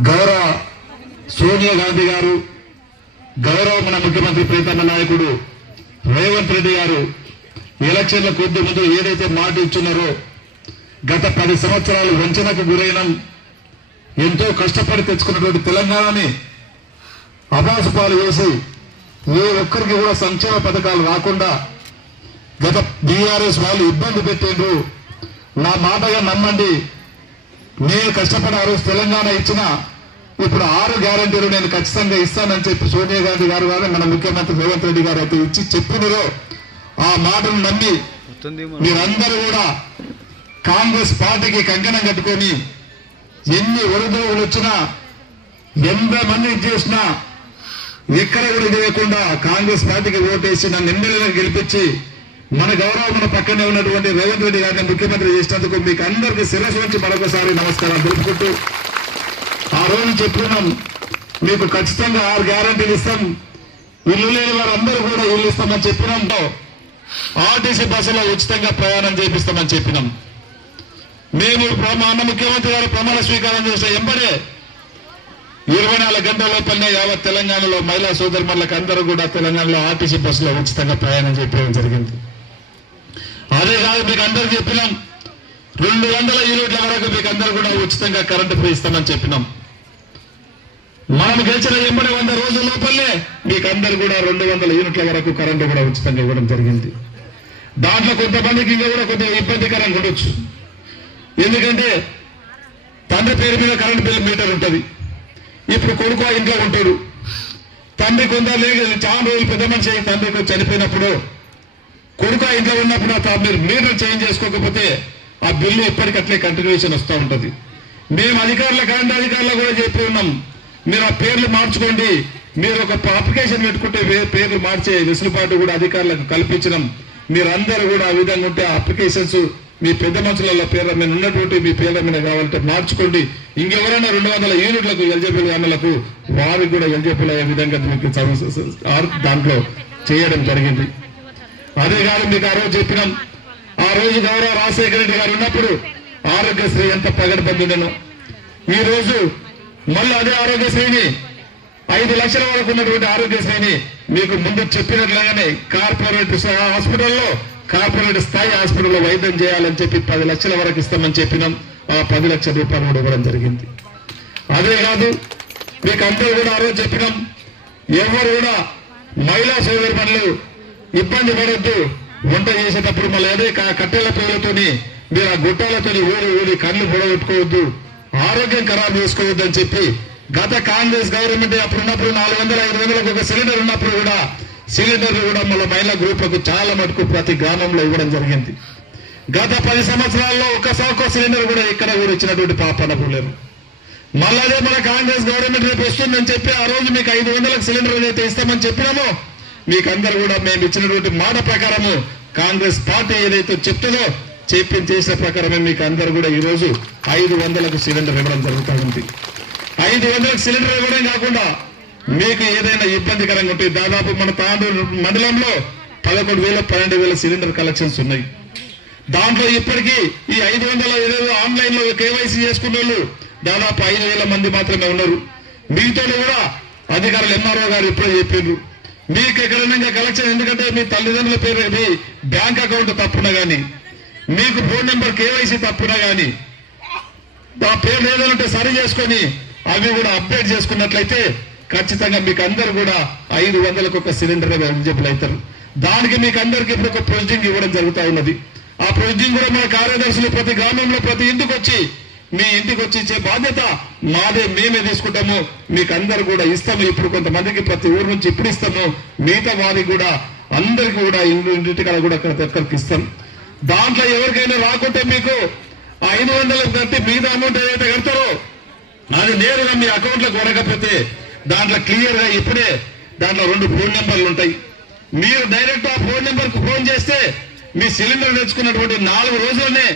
గౌరవ సోనియా గాంధీ గారు గౌరవ మన ముఖ్యమంత్రి ప్రీతమ్మ నాయకుడు రేవంత్ రెడ్డి గారు ఎలక్షన్ల కొద్ది ముందు ఏదైతే మాట ఇచ్చున్నారో గత పది సంవత్సరాలు వంచనకు గురైనం ఎంతో కష్టపడి తెచ్చుకున్నటువంటి తెలంగాణని అభాసపాలు చేసి ఏ ఒక్కరికి కూడా సంక్షేమ పథకాలు రాకుండా గత బీఆర్ఎస్ వాళ్ళు ఇబ్బంది పెట్టిండ్రు. నా మాటగా నమ్మండి నేను కష్టపడి ఆ రోజు తెలంగాణ ఇచ్చిన ఇప్పుడు ఆరు గ్యారంటీలు నేను ఖచ్చితంగా ఇస్తానని చెప్పి సోనియా గాంధీ గారు కానీ మన ముఖ్యమంత్రి రేవంత్ రెడ్డి గారు అయితే ఇచ్చి చెప్పినరో ఆ మాటను నమ్మి మీరందరూ కూడా కాంగ్రెస్ పార్టీకి కంకణం కట్టుకొని ఎన్ని ఒడిదోడులు వచ్చినా ఎంత మంది చేసినా ఎక్కడ కూడా చేయకుండా కాంగ్రెస్ పార్టీకి ఓటేసి నన్ను ఎమ్మెల్యేగా గెలిపించి మన గౌరవం మన పక్కనే ఉన్నటువంటి రేవంత్ రెడ్డి గారిని ముఖ్యమంత్రి చేసినందుకు మీకు అందరికీ శిరస్సు నుంచి మరొకసారి నమస్కారం తెలుపుకుంటూ ఆ రోజు చెప్పుకున్నాం మీకు ఖచ్చితంగా ఆరు గ్యారంటీలు ఇస్తాం. ఇల్లు లేని వారందరూ కూడా ఇల్లు ఇస్తామని చెప్పినాం. ఆర్టీసీ బస్సులో ఉచితంగా ప్రయాణం చేపిస్తామని చెప్పినాం. మేము మా ముఖ్యమంత్రి గారు ప్రమాణ స్వీకారం చేసిన ఎంబడే ఇరవై నాలుగు గంటల లోపలనే యావత్ తెలంగాణలో మహిళా సోదరులకు అందరూ కూడా తెలంగాణలో ఆర్టీసీ బస్సులో ఉచితంగా ప్రయాణం చేయడం జరిగింది. అదే కాదు మీకు అందరు చెప్పినాం. రెండు వందల యూనిట్ల వరకు మీకు అందరు కూడా ఉచితంగా కరెంటు ఫ్రీ ఇస్తామని చెప్పినాం. మనం గెలిచిన ఎంబడి వంద రోజుల లోపలే మీకు అందరు కూడా రెండు వందల యూనిట్ల వరకు కరెంటు కూడా ఉచితంగా ఇవ్వడం జరిగింది. దాంట్లో కొంతమందికి ఇంకా కూడా కొంత ఇబ్బందికరంగా ఉండొచ్చు. ఎందుకంటే తండ్రి పేరు మీద కరెంట్ బిల్ మీటర్ ఉంటుంది. ఇప్పుడు కొడుకు ఇంట్లో ఉంటాడు. తండ్రి కొందరు లేదు చాలా రోజులు పెద్ద మనిషి తండ్రి చనిపోయినప్పుడు కొడుకు ఇంట్లో ఉన్నప్పుడు ఆ మీరు మీటర్ చేంజ్ చేసుకోకపోతే ఆ బిల్లు ఎప్పటికట్లే కంటిన్యూషన్ వస్తూ ఉంటుంది. మేము అధికారుల కరెంట్ అధికారులు కూడా చెప్పి ఉన్నాం మీరు ఆ పేర్లు మార్చుకోండి. మీరు ఒక అప్లికేషన్ పెట్టుకుంటే పేర్లు మార్చే వెసులుబాటు కూడా అధికారులకు కల్పించడం. మీరందరూ కూడా ఆ విధంగా ఉంటే ఆ అప్లికేషన్స్ మీ పెద్ద మనుషుల పేర్ల మీద ఉన్నటువంటి మీ పేర్ల మీద కావాలంటే మార్చుకోండి. ఇంకెవరైనా రెండు వందల యూనిట్లకు ఎలిజిబుల్ అన్నలకు వారికి కూడా ఎలిజిబుల్ అయ్యే విధంగా మీకు దాంట్లో చేయడం జరిగింది. అదే కాదు మీకు ఆ రోజు చెప్పినాం. ఆ రోజు గౌరవ రాజశేఖర రెడ్డి గారు ఉన్నప్పుడు ఆరోగ్యశ్రీ ఎంత పగడబందుడను ఈ రోజు మళ్ళీ అదే ఆరోగ్యశ్రీని ఐదు లక్షల వరకు ఉన్నటువంటి ఆరోగ్యశ్రీని మీకు ముందు చెప్పినట్లుగానే కార్పొరేట్ హాస్పిటల్లో కార్పొరేట్ స్థాయి హాస్పిటల్లో వైద్యం చేయాలని చెప్పి పది లక్షల వరకు ఇస్తామని చెప్పినాం. ఆ పది లక్షల రూపాయలు కూడా ఇవ్వడం జరిగింది. అదే కాదు మీకు అందరూ కూడా ఆ రోజు చెప్పినాం. ఎవరు కూడా మహిళా సోదరులు ఇబ్బంది పడొద్దు. వంట చేసేటప్పుడు మళ్ళీ అదే కట్టెల పొయ్యిలతోని మీరు ఆ గుట్టాలతోని ఊరి ఊరి కళ్ళు పొడగొట్టుకోవద్దు ఆరోగ్యం ఖరాబ్ చేసుకోవద్దు అని చెప్పి గత కాంగ్రెస్ గవర్నమెంట్ అప్పుడు ఉన్నప్పుడు నాలుగు వందల ఐదు వందలకు ఒక సిలిండర్ ఉన్నప్పుడు కూడా సిలిండర్ కూడా మళ్ళీ మహిళా గ్రూపులకు చాలా మటుకు ప్రతి గ్రామంలో ఇవ్వడం జరిగింది. గత పది సంవత్సరాల్లో ఒక్కసారి ఒక్క సిలిండర్ కూడా ఇక్కడ కూడా ఇచ్చినటువంటి పాపన లేరు మళ్ళీ అదే మన కాంగ్రెస్ గవర్నమెంట్ రేపు వస్తుందని చెప్పి ఆ రోజు మీకు ఐదు వందలకు సిలిండర్ ఏదైతే ఇస్తామని చెప్పినామో మీకు అందరు కూడా మేము ఇచ్చినటువంటి మాట ప్రకారము కాంగ్రెస్ పార్టీ ఏదైతే చెప్తుందో చెప్పి చేసిన ప్రకారమే మీకు అందరు కూడా ఈరోజు ఐదు వందలకు సిలిండర్ ఇవ్వడం జరుగుతూ ఉంది. ఐదు వందలకు సిలిండర్ ఇవ్వడం కాకుండా మీకు ఏదైనా ఇబ్బందికరంగా ఉంటే దాదాపు మన తాండూరు మండలంలో పదకొండు వేల పన్నెండు వేల సిలిండర్ కలెక్షన్స్ ఉన్నాయి. దాంట్లో ఇప్పటికీ ఈ ఐదు వందల ఏదో ఆన్లైన్లో కేవైసీ చేసుకున్న వాళ్ళు దాదాపు ఐదు వేల మంది మాత్రమే ఉన్నారు. మీతో కూడా అధికారులు ఎంఆర్ఓ గారు ఇప్పుడే చెప్పిండ్రు మీకు ఎక్కడైనా కలెక్షన్ ఎందుకంటే మీ తల్లిదండ్రుల పేరు మీ బ్యాంక్ అకౌంట్ తప్పున కానీ మీకు ఫోన్ నెంబర్ కేవైసీ తప్పున కానీ ఆ పేరు ఏదైనా సరి చేసుకొని అవి కూడా అప్డేట్ చేసుకున్నట్లయితే ఖచ్చితంగా మీకు అందరు కూడా ఐదు వందలకు ఒక సిలిండర్ ఎలిజిబుల్ అవుతారు దానికి మీకు అందరికి ఇప్పుడు ఒక ప్రొసీడింగ్ ఇవ్వడం జరుగుతూ ఉన్నది. ఆ ప్రొసీడింగ్ కూడా మన కార్యదర్శులు ప్రతి గ్రామంలో ప్రతి ఇంటికి వచ్చి మీ ఇంటికి వచ్చి ఇచ్చే బాధ్యత మాదే మేమే తీసుకుంటాము. మీకు అందరు కూడా ఇస్తాము. ఇప్పుడు కొంతమందికి ప్రతి ఊరు నుంచి ఇప్పుడు ఇస్తాము. మిగతా వారికి కూడా అందరికి కూడా ఇల్లు ఇంటికాడ కూడా ఎక్కడికి ఇస్తాం. దాంట్లో ఎవరికైనా రాకుంటే మీకు ఐదు వందలు కట్టి మిగతా అమౌంట్ ఏదైతే కడతారో అది నేరుగా మీ అకౌంట్లో కొనకపోతే దాంట్లో క్లియర్గా ఇప్పుడే దాంట్లో రెండు ఫోన్ నెంబర్లు ఉంటాయి. మీరు డైరెక్ట్ ఆ ఫోన్ నెంబర్కు ఫోన్ చేస్తే మీ సిలిండర్ తెచ్చుకున్నటువంటి నాలుగు రోజులనే